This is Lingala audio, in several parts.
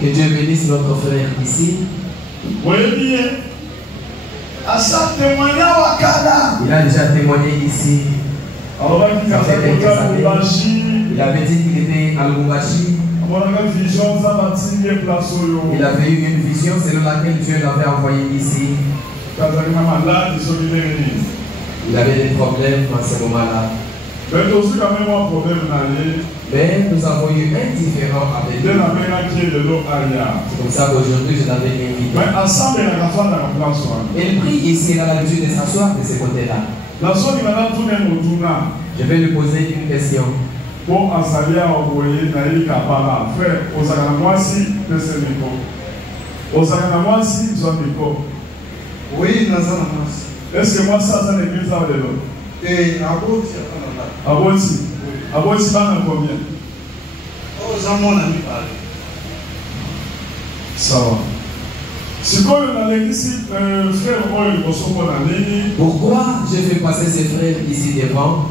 Que Dieu bénisse notre frère ici. Il a déjà témoigné ici. Il avait dit qu'il était à Lubumbashi. Il avait eu une vision selon laquelle Dieu l'avait envoyé ici. Il avait des problèmes à ce moment-là. Mais nous avons eu un différent avec lui. C'est comme ça qu'aujourd'hui je l'avais invité. Il prie ici, il a l'habitude de s'asseoir de ce côté-là. Je vais lui poser une question. Oui, est-ce que moi ça l'église à l'élo? Et Aboti combien? Oh, ça mon ami parle. Ça va. C'est quoi l'église frère Oil Pourquoi je fais passer ces frères ici devant?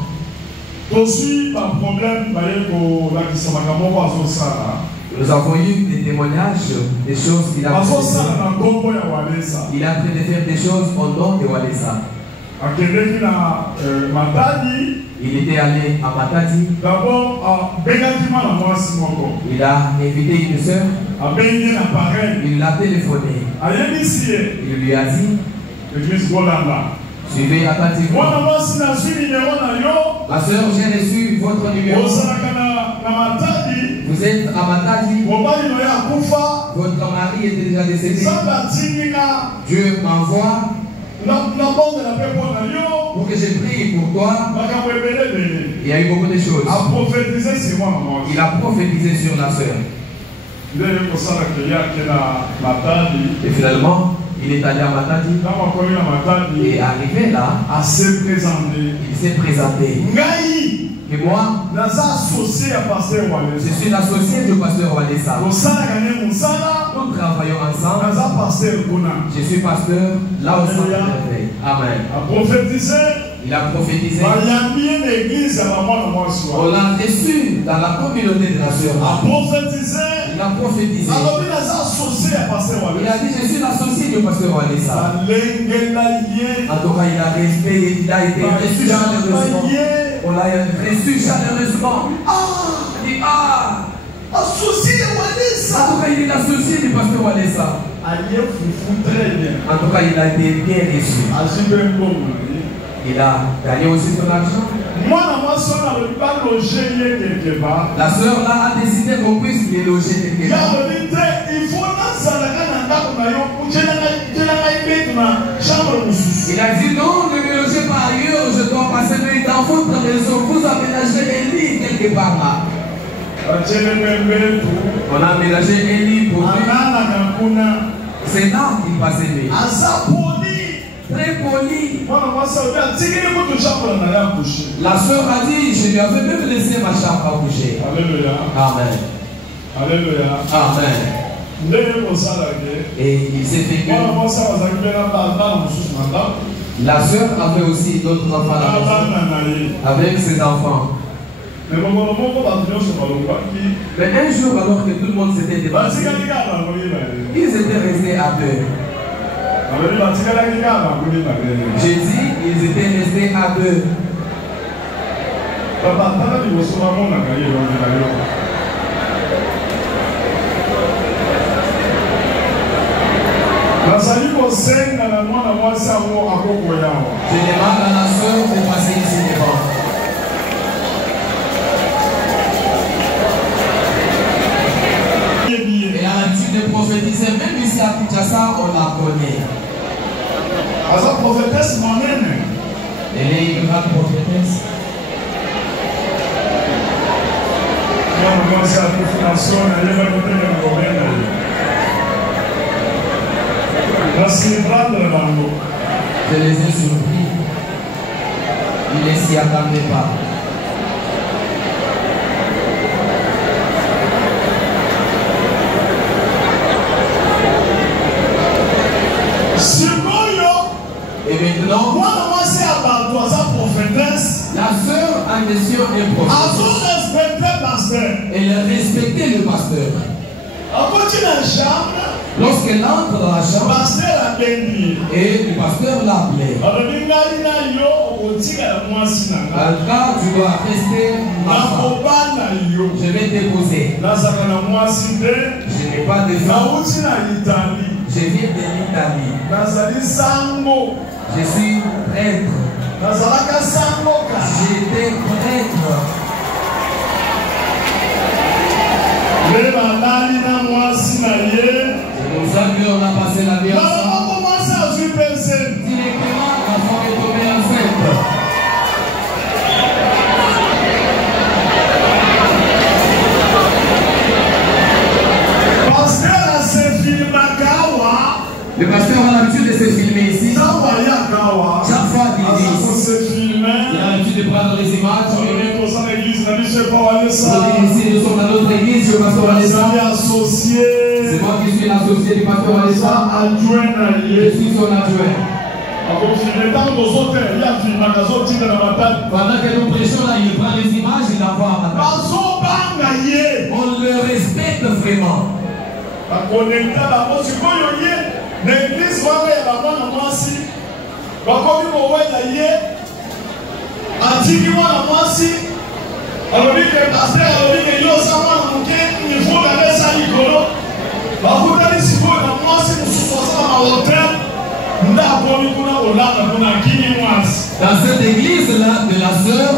Aussi par problème nous avons eu des témoignages, des choses qu'il a fait. Il a fait de faire des choses au nom de Walesa. Il était allé à Matadi. Il a invité une soeur. Il l'a téléphoné. Il lui a dit, suivez attentivement. Ma soeur, j'ai reçu votre numéro. Vous êtes à Matadi. Votre mari était déjà décédé. Dieu m'envoie pour que je prie pour toi. Il y a eu beaucoup de choses. Il a prophétisé sur la sœur. Et finalement, il est allé à Matadi. Et arrivé là, il s'est présenté. Et moi, je suis l'associé du pasteur Walesa. Nous travaillons ensemble. Je suis pasteur là au centre de l'éveil. Amen. Il a prophétisé. On l'a reçu dans la communauté de la sœur. Il a prophétisé. Il a dit, je suis l'associé du pasteur Walesa. En tout cas, il a été reçu chaleureusement. On l'a reçu chaleureusement. Il dit, associé Walesa. En tout cas, il est l'associé du pasteur Walesa. En tout cas, il a été bien reçu. Il a gagné aussi son argent. La sœur là a décidé qu'on puisse les loger quelque part. Il a dit non, ne me logez pas ailleurs, je dois passer nuit dans votre maison. Vous aménagez un lit quelque part là. On a aménagé un lit pour lui. C'est là qu'il passait nuit. Très poli. La soeur a dit, je lui avais même laissé ma chambre à coucher. Alléluia. Amen. Alléluia. Amen. Et il s'est fait que la soeur avait aussi d'autres enfants à la maison, avec ses enfants. Mais un jour, alors que tout le monde s'était dépassé, ils étaient restés à deux. J'ai dit, ils étaient restés à deux. Je demande à la soeur de passer ici devant. Elle a l'habitude de prophétiser, même ici à Kinshasa, on la connaît. Elle est une grande prophétesse. Je les ai surpris. Ils ne s'y attendaient pas. Et maintenant, la sœur en question est prophète. Elle a respecté le pasteur. Lorsqu'elle entre dans la chambre, et le pasteur l'a appelé. Car tu dois rester ma femme. Je vais déposer. Je n'ai pas de femme. Je viens de l'Italie. Je suis prêtre. J'étais prêtre. Nous avions passé la vie ensemble. Directement, la femme est tombée enceinte. Le pasteur a l'habitude de se filmer ici. Chaque fois qu'il dit, il a l'habitude de prendre les images. Ici, nous sommes dans notre église, je pasteur Alessa. C'est moi qui suis l'associé du pasteur Alessa. Je suis son adjoint. Pendant que nous prêchons là, il prend les images, il envoie à ma table. On le respecte vraiment. L'église va aller à la moisi, va comme il va aller antiquement la moisi, alors que le pasteur a dit que yo sama muke il faut garder ça Nicolo, va vous donner si vous la moisi nous sommes à hauteur, nous avons mis pour la pour la kini moisi. Dans cette église-là de la sœur,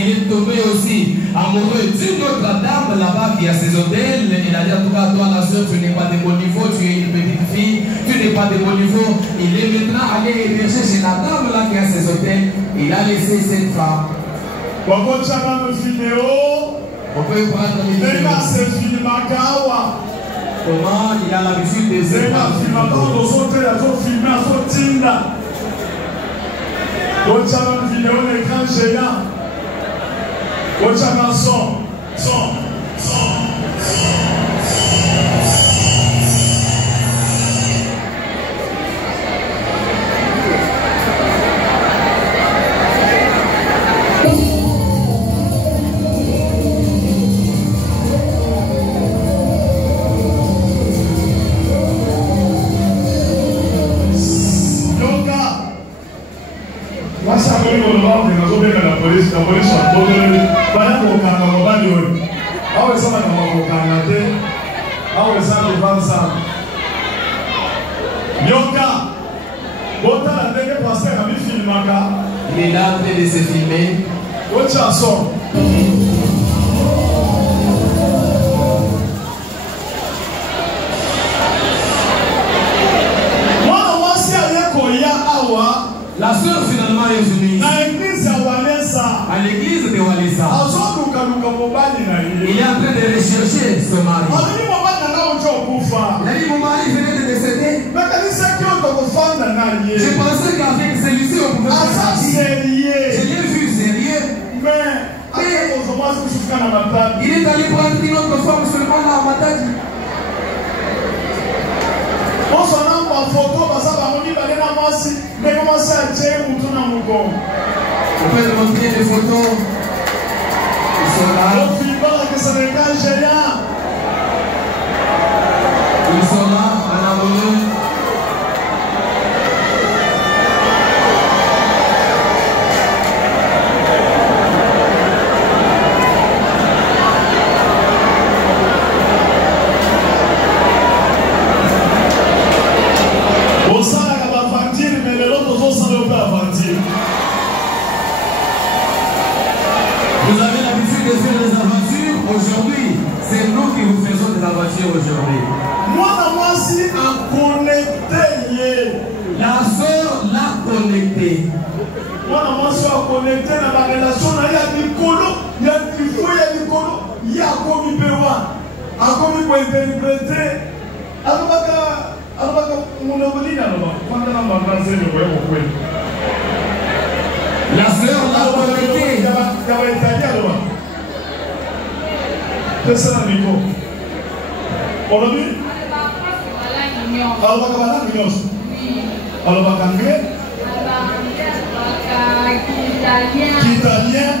il est tombé aussi amoureux d'une autre dame là-bas qui a ses hôtels. Il a dit en tout cas, toi la sœur, tu n'es pas de bon niveau, tu es une petite fille, tu n'es pas de bon niveau. Il est maintenant allé héberger chez la dame là qui a ses hôtels. Il a laissé cette femme. On peut prendre une vidéo. Comment il a l'habitude de se faire. Watcha une vidéo d'écran géant. Watcha un son. La police a donné pas pour quand on va dire ah ouais ça va comme pour Canada ah ouais ça les vend ça Yoka bota la télé passer à mi filmaka il est là en train de se filmer autre chanson moi si allait koya awa la sœur finalement est venue à l'église de Walesa. Il est en train de rechercher son mari. Il a dit mon mari venait de décéder. Je pensais qu'avec celui-ci on pouvait faire partie. Je l'ai vu sérieux. Mais il est allé prendre une autre femme seulement là à Matadi. On s'en a en photo parce que mais comment ça tient ou tout dans mon corps? On peut montrer les photos. Ils sont là. Que ça dégage géant. Ils sont là, en amoureux. Vous avez l'habitude de faire des aventures aujourd'hui. C'est nous qui vous faisons des aventures aujourd'hui. Moi, si à connecté. La sœur l'a connecté. Moi, si à connecté dans la relation, il y a du colo, il y a du fou, il y a du colo, il y a comme il peut voir. Comme il peut interpréter. Alors, la sœur l'a connecté. C'est ça, Nico. Aujourd'hui, alors, Italien.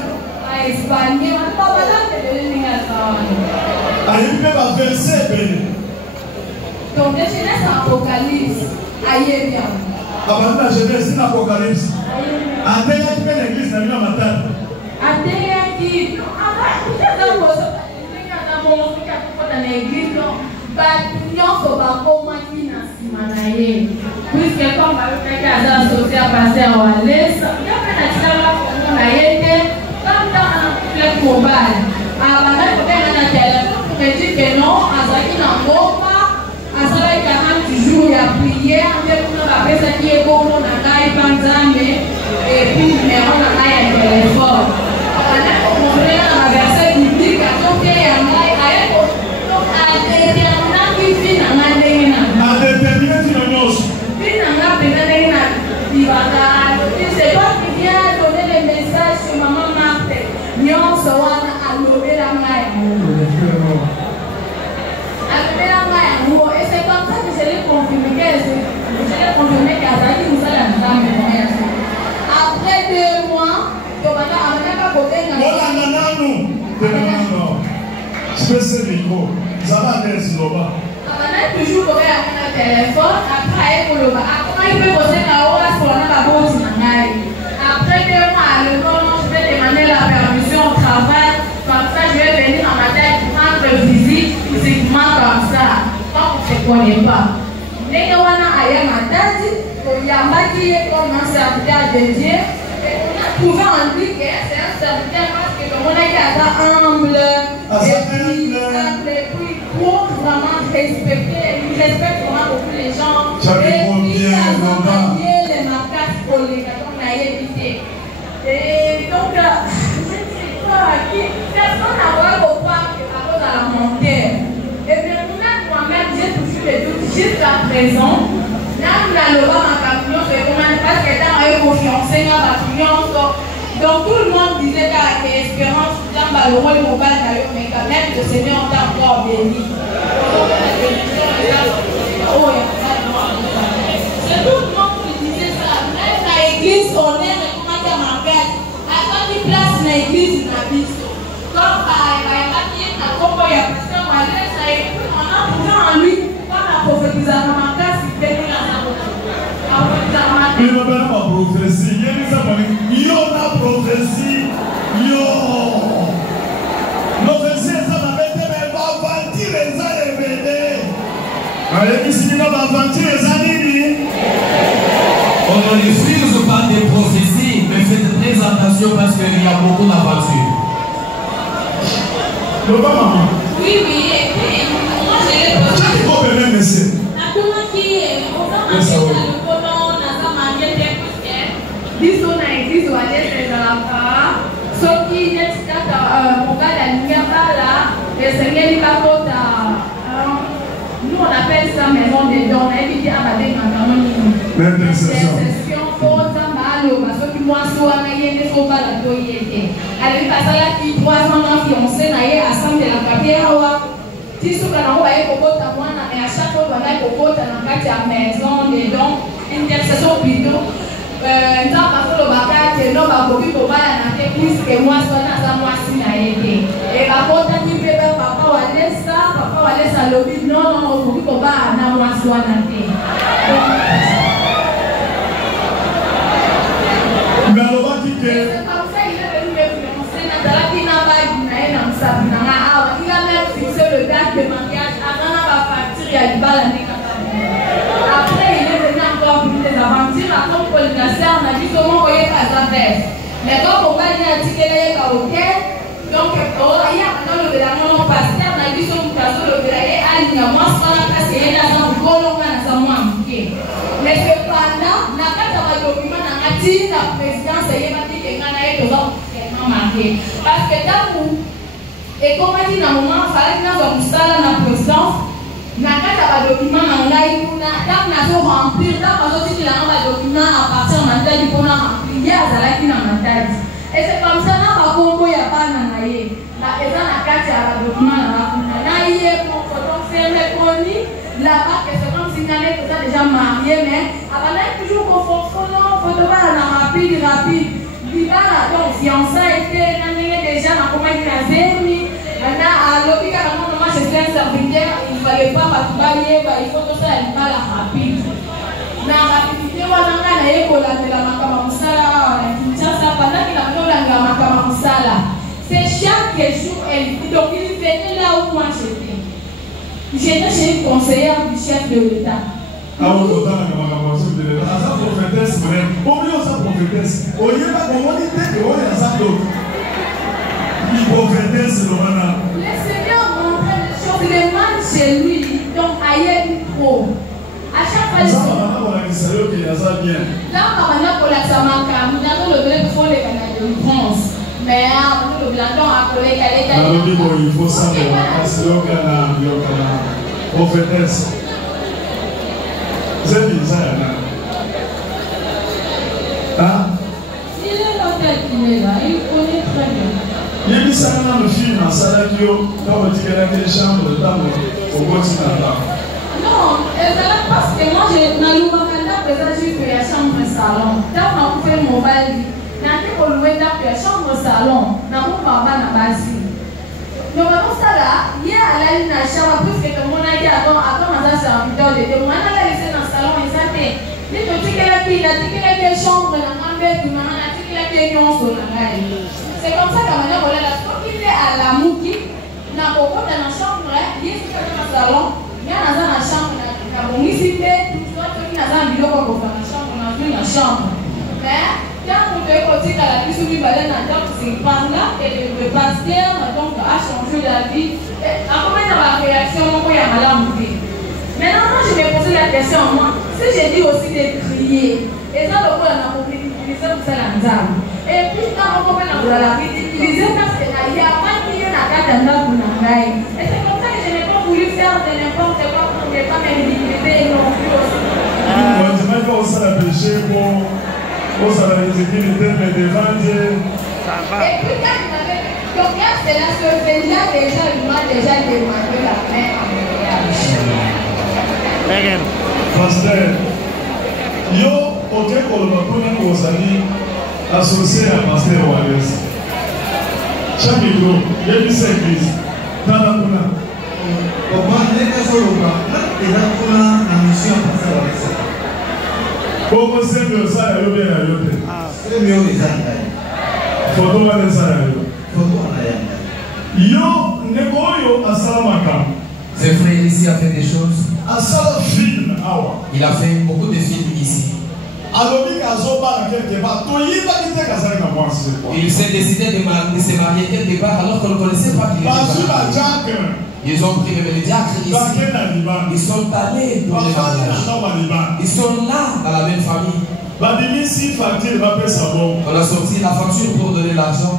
Espagnol. Aïe, même à verset béni. Donc, la Genèse Apocalypse, aïe bien. Avant la Genèse, c'est l'Apocalypse. Attends, tu fais l'église dans le matin. Attends, qui non, dans l'église, non. Nyonso bakomaki na nsima na ye puisque comme balobaki aza associé à paster walesa yo mpe natikala kongo na ye te kamtaka na flek mobile abandaki kobenga na telefone me di ke non azalaki na ngomba asalaki 40 jours ya priere nde kuna bapesaki ye bongo na ngai mpa nzambe epuis numero na ngai ya telefone abandaki komongolela na baverset biblique atoteya ngai aye c'est toi qui viens donner les messages sur maman Marthe. Nyonso wana alobela ngai. Alobela ngai. Et c'est comme ça que je l'ai confirmé qu'Azali nous a la dame. Après 2 mois, tu vas pas côté. Toujours pour un téléphone, après pour le après il peut poser la hora pour la bourse. Après 2 mois, le moment je vais demander la permission au travail, comme ça je vais venir en ma tête pour rendre visite physiquement comme ça, quand on ne se connaît pas. Les gens à ma tête, il y a maquillé comme un serviteur de Dieu, et on a trouvé en lui que c'est un serviteur parce que comme on a été humble, et puis pour vraiment respecter, il respecte vraiment beaucoup les gens. Et puis, il a accompagné les marquages pour les gars qu'on a évité. Et donc, je ne sais pas, personne n'a vu au point que à cause de la montée. Et bien, moi-même, j'ai toujours des doutes jusqu'à présent. Là, on a le droit à ma confiance, parce que dans un confiance, il y a ma confiance. Donc tout le monde disait qu'à l'espérance, dans le rôle mobile, mais quand même, le Seigneur t'a encore béni. C'est tout le monde qui disait ça. Même à l'église, on est recommandé à ma fête. À quand il place l'église, il a vu ça. Comme il y a pasteur Malais, on a trouvé en lui, comme la prophétise à ma fête, il fait la il va pas prophétie. Il y a une prophétie. Prophétie, ça va mettre, mais va bâtir les années. Allez, ici, va bâtir les années. On ne refuse pas des prophéties, mais faites très attention parce qu'il y a beaucoup d'aventures. Oui, et puis, moi j'ai les prophéties. Biso na église wa ezalaka soki neti kaka mobali alingi abala esengeli bakota nous on appelle ça maison de dons nayebi te ababengaka ngo nini intercession po nzambe aloba soki mwasi wana ye nde sobala to ye te alebi basalaki 3 ans na fiancé na ye asambelaka te awa ti suka nango baye kokota mwana me a chaque fois bangai kokota na kati ya maison de dons intercession plutôt nzambe asolobaka ke no bakoki kobala na te puiske mwasi wana aza mwasi na ye te e bakotaki mpe papa walesa alobi non okoki kobala na mwasi wana te alobaki ke nazalaki na bagi na ye na mosapi na nga awa il a même fixé le date de mariage avant na bafacture ya libala nde kaka après il est venu encore pour des aventures comme polinateur na biso moko yeba aza verse mais comme mobali atikela yeba hotel donc ayaka nalobela mono paster na biso moto azolobela ye alinga mwasi wana kasi ye naza mokolonga naza mwa moke mais cependant na kati ya badokima na nga ntina présidence eyebaki ke nga na ye toza vraiment marke parce que ntango ekomaki na moment falaki nazwa mosala na présidence na kati ya badokima na ngai kuna ntango nazo remplir ntango azotikelanga badokima à partir ya matadi mpona remplir ye azalaki na matadi et c'est comme ça na bakombo ya bana na ye eza na kati ya badokima na bakuna na ye moko donc c'est reconnu là-bas que c'est comme si nane toza déjà marié mais abandaki toujours kofonfono fotobala na rapide libala donc fiançailles était déjà dans comment il a zémi. Maintenant, à l'hôpital, quand moi je fais un serviteur, il ne fallait pas m'accompagner, il faut que ça ait mal rapide. Mais en rapidité, on a eu la Makamusala, pendant qu'il a fait la Makamusala. C'est chaque jour, donc il venait là où moi j'étais. J'étais chez une conseillère du chef de l'État. Ah, on entend la Makamusala de l'État. Ça prophétesse, combien ça prophétesse? On y est pas comme on dit que on est à ça d'autre. Il prophétesse le mana. Le Seigneur montrait les choses, il demande chez lui, donc ailleurs trop. À chaque fois, ça va on a dit ça qu'il y a ça bien. Là, on a pour la Samaka, nous avons le blé pour les Canadiens de France. Mais le blanc a collé qu'elle est il faut ça, parce que il y a prophétesse. C'est bizarre. Hein? Il est l'hôtel qu'il est là, il connaît très bien. Il y a mis ça dans le film, à Salakio, quand on dit qu'il y a des chambres, au quotidien là. Non, parce que moi, dans le Wakanda, j'ai eu la chambre salon. Quand on a fait mon mobile, nati louer la chambre salon na mon papa na basi donc comme ça là il y a la ligne chambre plus que mon aïe attend dans sa serviteur de moi na la laisser dans salon et ça té ni to tikela ki na tikela ki chambre na ngambe tu na tikela ki nyonso na ngai c'est comme ça que maintenant voilà la fois qu'il est à la muki na koko dans la chambre il est dans le salon il y a dans la chambre na bongisi té tout ça qui na za biloko ko dans la chambre na la chambre mais quand on veut dire à la plus souvent, c'est là et le pasteur donc a changé la vie. Après la réaction, on a mal mourir. Maintenant, je vais poser la question à moi. Si j'ai dit aussi de crier, et ça, on a utilisé pour ça la dame. Et puis, quand on va la utiliser parce qu'il y a pas de million à quatre ans pour l'engager. Et c'est comme ça que je n'ai pas voulu faire de n'importe quoi pour ne pas m'inviter non plus aussi. On ne dit pas ça la péché pour. Vous savez, les équipes devant Dieu. Ça va. Et puis, quand il m'avait dit, donc, c'est là que déjà, il m'a déjà demandé la main en mariage. Pasteur, yo, ok, pour le bateau, vous allez associer à Pasteur Wallace. Chaque micro, il y a une église. Dans la Puna. Comment il est sur le bas? Il a pour la mission à Pasteur Wallace. Comment c'est que ça a été à l'autre? C'est mieux les années. Photo de ça a été. Photo en arrière. Yo, Nekoyo a Salamaka. Ce frère ici a fait des choses. A Salam film, awa. Il a fait beaucoup de films ici. Il s'est décidé de se marier quelque part alors qu'on ne connaissait pas qu'il était marié. Ils ont pris le diacre ici. Ils sont allés dans les mariages. Ils sont là dans la même famille. On a sorti la facture pour donner l'argent.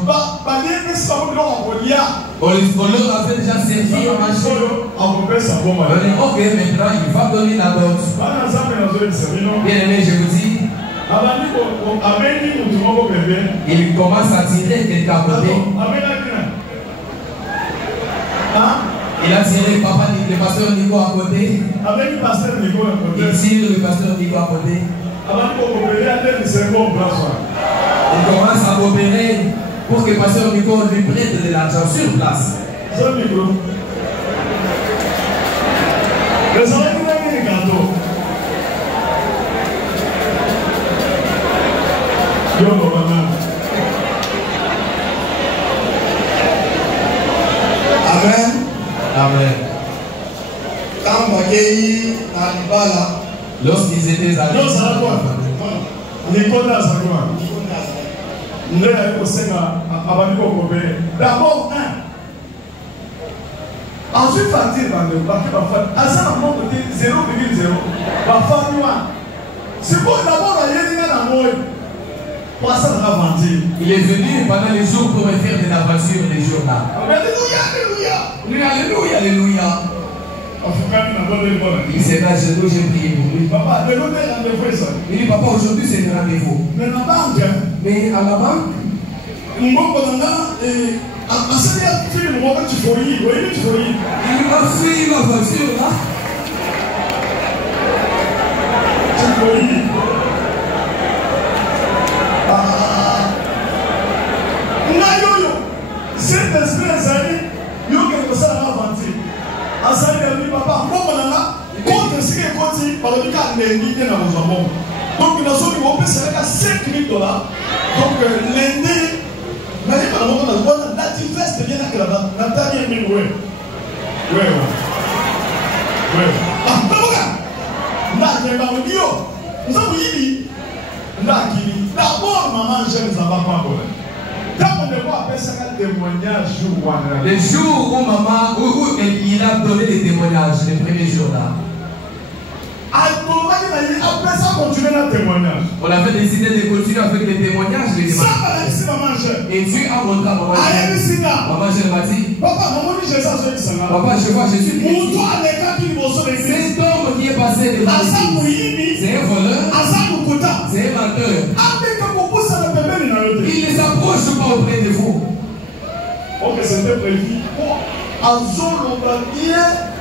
On leur a fait déjà servi à manger. On dit ok, maintenant il va donner la dot. Bien aimé, je vous dis. Il commence à tirer quelqu'un à côté. Il a tiré papa, le pasteur Nico à côté. Il tire le pasteur Nico à côté. Il commence à coopérer pour que le pasteur Nico lui prête de l'argent sur place. Amen. Amen. Quand Bagay a Nibala, lorsqu'ils étaient allés, d'abord, ensuite, c'est bon d'abord il est venu pendant les jours pour me faire de la voiture les jours là. Alléluia, alléluia, alléluia. Il s'est là, j'ai prié pour lui. Il dit papa, aujourd'hui c'est le rendez-vous. Mais à la banque, il m'a fait ma voiture là. l'indité dans vos amours. Donc, nous avons dit, on peut se faire $5,000. Donc, l'indé, la divers devient là là-bas. Nathalie est oui. Ah, nous avons dit, d'abord, maman, je ne sais pas. Le jour où maman, où il a donné les témoignages, les premiers jours là. On avait décidé de continuer avec les témoignages. Et Dieu a montré à maman. Maman, je m'a dit, papa, je vois Jésus. Cet homme qui est passé devant l'église, c'est un voleur, c'est un menteur. Il ne s'approche pas auprès de vous. Ok, c'était prévu.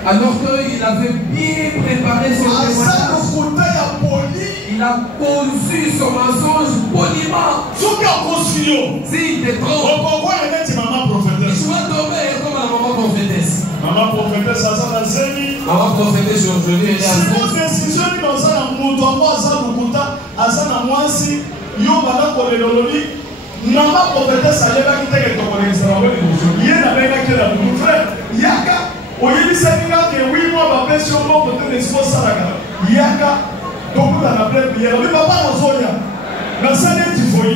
Alors qu'il avait bien préparé son témoignage, il a conçu son mensonge poliment. S'il te trompe, il doit tomber comme la maman prophétesse. Maman prophétesse, maman prophétesse aujourd'hui, elle est Maman prophétesse allait pas quitter le extraordinaire. Il y a la même que la mon frère. Yaka, au lieu de ça, que 8 mois, ma pension, mon côté de Saraka. Yaka, donc on a appelé prière. Oui, papa, dans Zoya. Dans sa lettre, il faut y.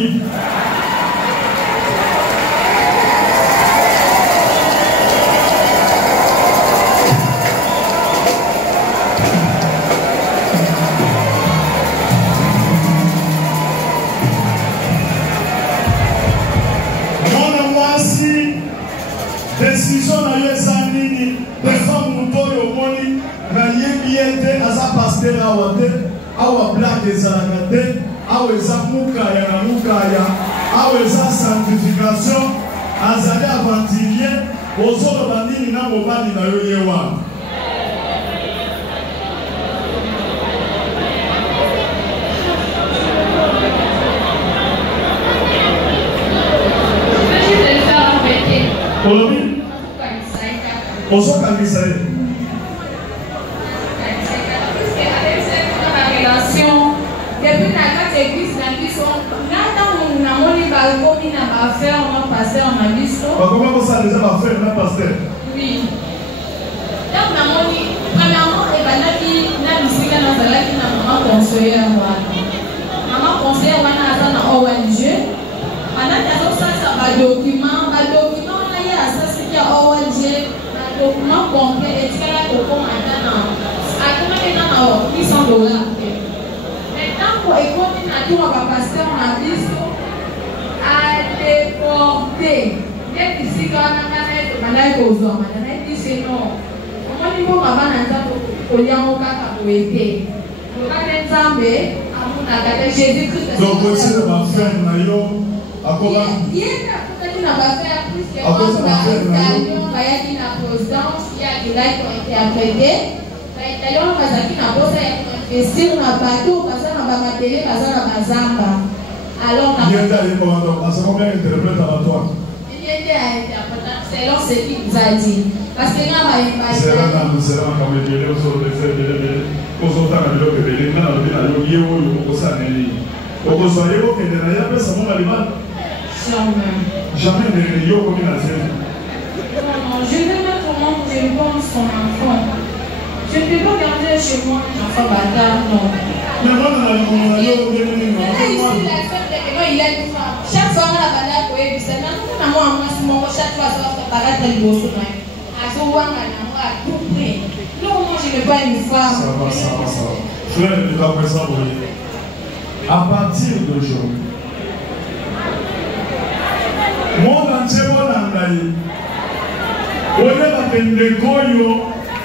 Décision na yo ezanini defa muto yo moni na yebi ete aza pasteur awate awa black ezalaka te awa eza mukaya na mukaya awa eza sanctification azali avanturier ozoloba nini na mobali na yo ye wana. Depuis la carte église, la mission, là, on a monté par le commune à faire, on a passé en ma mission. Comment ça déjà va faire, on a passé? Oui. Là, on a monté, premièrement, et bien là, qui n'a musique, on a qui n'a maman conseillère. Maman conseillère, on a dans ONG. On a dans ça, ça va document, on a ça, c'est qu'il y a ONG. Document complet et c'est là qu'on maintenant à comment est dans $800. Maintenant pour écouter à tout on va passer on a dit à déporter dès ici quand on a fait malade aux hommes on a dit c'est non on dit bon avant d'entendre au lien au cas pour aider on va l'ensemble à mon agade Jésus-Christ donc aussi le va faire na yo akora il n'a pas fait plus que moi la réunion il y a une présidence il y a des lives qui ont été interprétés l'Italien va dire qu'il n'a pas fait investir dans le bateau parce que dans la télé parce que dans la zamba alors il y a des commandants parce qu'on vient interpréter à toi il y a des interprétants selon ce qu'il nous a dit parce que là il va c'est là comme les délais aux autres délais aux autres à l'autre délai là on a eu au ça n'est au ça y est au que derrière ça mon animal jamais ne yo comme la scène. Non, je vais mettre au monde que je pense son enfant. Je ne peux pas garder chez moi un enfant bâtard, non. Mais moi, il a une femme. Chaque fois, on a la bâtard, oui, c'est là. Moi, chaque fois, ça va paraître le beau sur moi. À ce moment, à tout prix. Non, moi, je n'ai pas une femme. Ça va. Frère, il va faire ça pour lui. À partir d'aujourd'hui, mon entier bon angai ole bakende koyo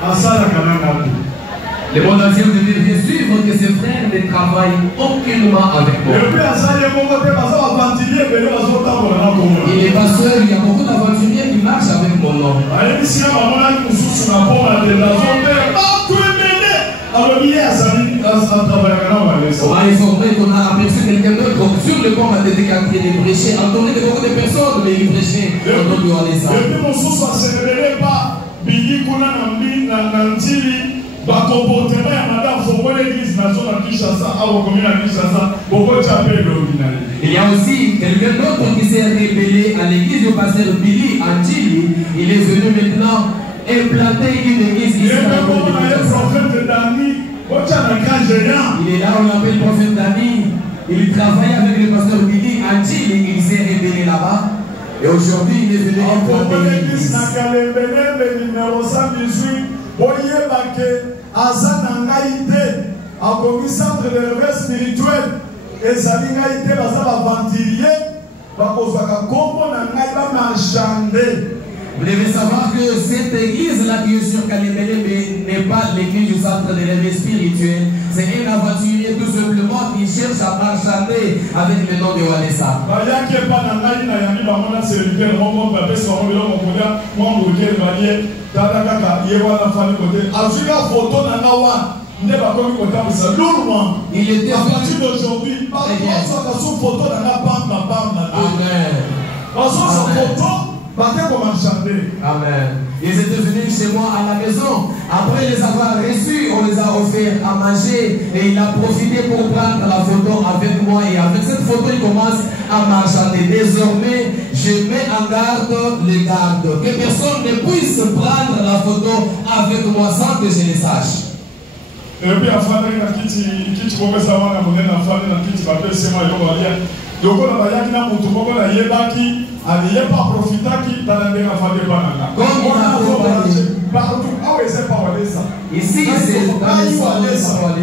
asala kananga. Le monde entier vous devez bien suivre que ces frères ne travaillent aucunement avec moi. Il n'est pas seul, il y a beaucoup d'aventuriers qui marchent avec mon nom. On m'a informé qu'on a aperçu quelqu'un d'autre sur le pont, m'a été décapité de prêcher, entouré de beaucoup de personnes, mais il prêchait au nom de Alessa. comportement ya madame Fongo l'église nationale Kinshasa, à la commune à Kinshasa, pourquoi tu appelles l'original? Il y a aussi quelqu'un d'autre qui s'est révélé à l'église du pasteur Billy Anjili. Il est venu maintenant implanter une église ici. Il est là, on l'appelle prophète Dani. Il travaille avec le pasteur Billy Anjili. Il s'est révélé là-bas. Et aujourd'hui, il est venu implanter une église. Centre de réveil spirituel et ça dit qu'il y a Vous devez savoir que cette église-là qui est sur Kalembele n'est pas l'église du centre de réveil spirituel. C'est un aventurier tout simplement qui cherche à marchander avec le nom de Walesa. Il était à partir d'aujourd'hui, Amen. Ils étaient venus chez moi à la maison. Après les avoir reçus, on les a offert à manger. Et il a profité pour prendre la photo avec moi. Et avec cette photo, il commence à marchander. Désormais, je mets en garde les gardes. Que personne ne puisse prendre la photo avec moi sans que je le sache. Et puis, à faire un kiti professeur à mon enfant, un kiti papier, c'est moi, donc, on a dit que tout le monde a yébaki, a n'y pas profité qui dans la dernière fois de Banana. Partout, ah oui, c'est pas ça. Ici, c'est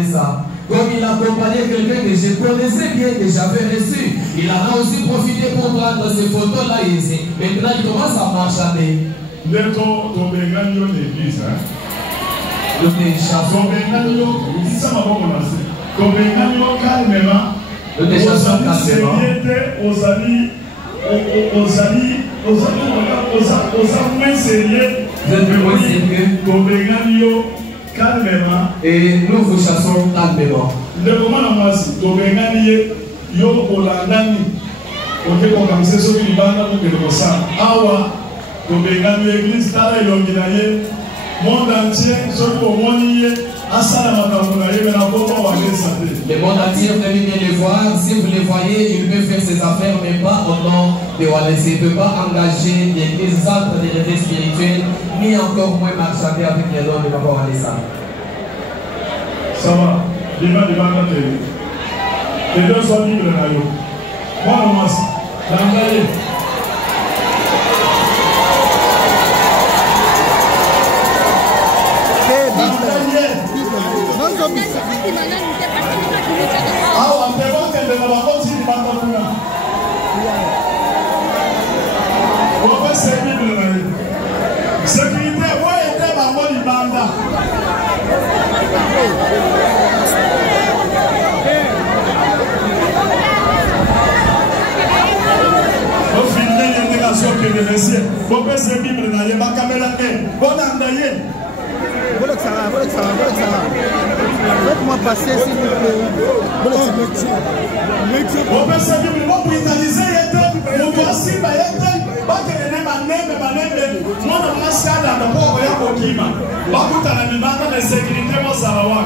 ça. Comme il a accompagné quelqu'un que je connaissais bien, que j'avais reçu, il en a aussi profité pour prendre ces photos-là ici. Maintenant, il commence à marchander. L'école tombe gagnant l'église, hein. Donc, les chansons. Ça m'a pas menacé. Tombe gagnant calmement. Les chansons calmement. Et nous vous chassons calmement. Le moment où yo olandani oke organiser so ki bana ko ke kosa awa to bengani église tala ilonginaye monde entier so ko moniye asala makamuna ye na bomba wa lesate. Le monde entier peut venir les voir. Si vous les voyez, il peut faire ses affaires, mais pas au nom de Walesa. Il ne peut pas engager l'église centre de l'église spirituelle, ni encore moins marchander avec les noms de Papa Walesa. Ça va, devant les deux sont libres là. Moi, on m'a dit, sécurité, moi, était ma bonne banda. Au final, l'intégration que les messieurs, vous pouvez se vivre dans les caméras. Bon, andayé. Faites-moi passer, s'il vous plaît. Vous pouvez se vivre, vous brutaliser, vous doit s'y bailler. Bakelene maneme mwana masala na boko ya kokima bakuta na mibanga na sécurité mo sawa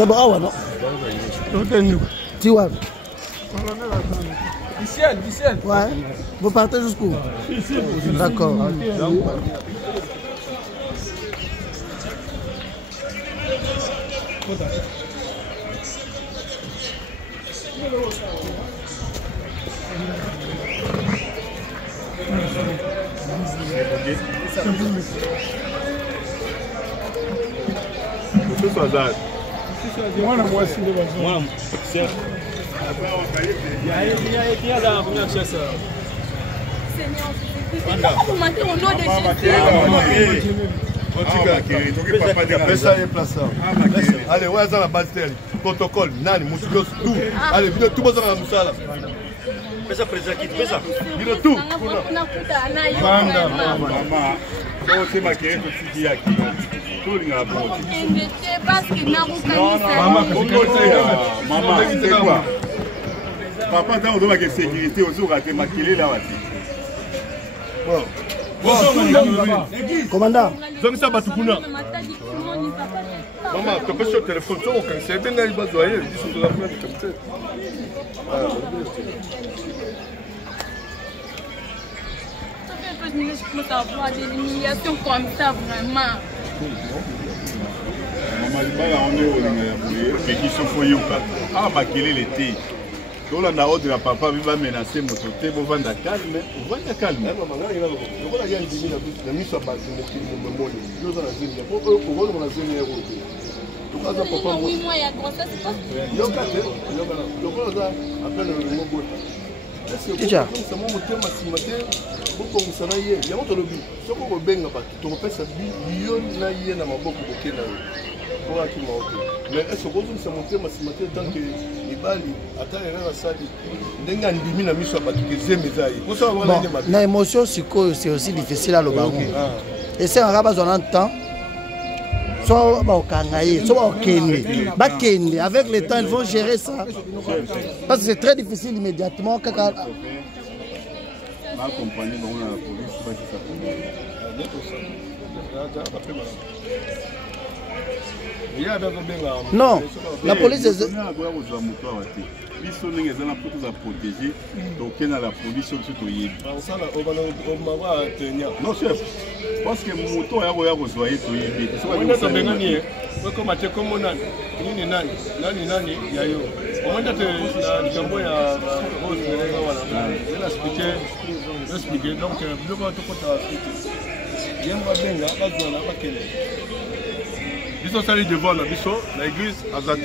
C'est bon, ah ouais, non? Tiwa. Ouais. Vous partez jusqu'où? D'accord. Allez, ouais, ça la base telle. Protocole, nani, musculos, tout. Allez, vidéo tout ça dans la moussala. Pesa presa kit, pesa. Vidéo tout. Maman, c'est ma kéré tout qui a qui. Tout le monde. Parce que n'a maman, c'est quoi? Papa, dans le domaine de sécurité, on a été maquillé là. Commandant. Donc ça va tout pour nous. Maman, tu peux sur le téléphone, tu vois, c'est bien là, il va zoyer, il dit sur la plainte comme ça. Je peux avoir des humiliations comme ça, vraiment. Maman, on est au qui sont foyés au cas. Ah, maquiller l'été. Donc là, on a papa qui va menacer mon côté, on va vendre calme, on va vendre calme. Maman, il y a un demi la mise à base de mon monde. Il y a un demi, il y a un oui, moi, il y a grossesse, c'est pas. Il y a un cas, il y a appelle le mot. Déjà. C'est mon thème mathématique. Pourquoi vous savez, il y a un autre lobby. Ce qu'on veut bien, tu repères ça, il y a un maboko pour qu'il y ait mais est-ce que vous avez monté ma cimenterie tant que les balles attendent la salle d'un andimi na miso abatuke zemezaï pour ça on va na émotion c'est aussi difficile à le baron et c'est un rabat on entend soit ba okangaye soit ba kende avec le temps ils vont gérer ça parce que c'est très difficile immédiatement kaka ma compagnie dans la police va non, la police est... Non, chef. Parce que mon moto a rejoint Ils sont allés devant la l'église à Zate.